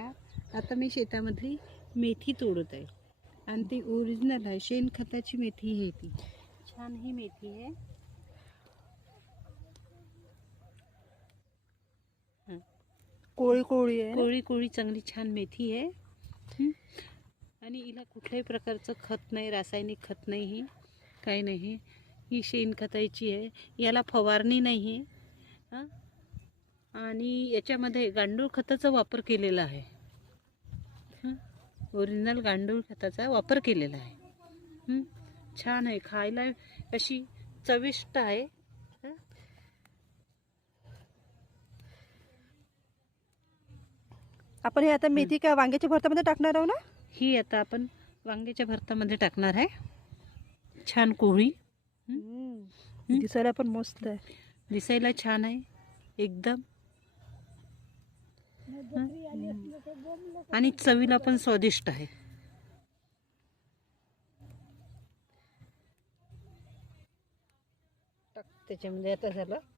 आता मी शेतामधली मेथी तोडत आहे आणि ती ओरिजिनल आहे, शेणखताची मेथी आहे ती. छान ही मेथी आहे. कोळी कोळी आहे ना? कोळी कोळी चांगली छान मेथी आहे. आणि हिला कुठल्याही प्रकारचं खत नाही, रासायनिक खत नाही, ही काही नाही. ही शेणखताची आहे, याला फवारणी नाही आहे. आणि याच्यामध्ये गांडूळ खताचा वापर केलेला आहे. ओरिजिनल गांडूळ खताचा वापर केलेला आहे. छान आहे, खायला अशी चविष्ट आहे. आपण हे आता मेथी काय वांग्याच्या भरतामध्ये टाकणार आहोत ना? ही आता आपण वांग्याच्या भरतामध्ये टाकणार आहे. छान कोळी, दिसायला पण मस्त आहे. दिसायला छान आहे एकदम. आणि चवीला पण स्वादिष्ट आहे. त्याच्यामध्ये आता झालं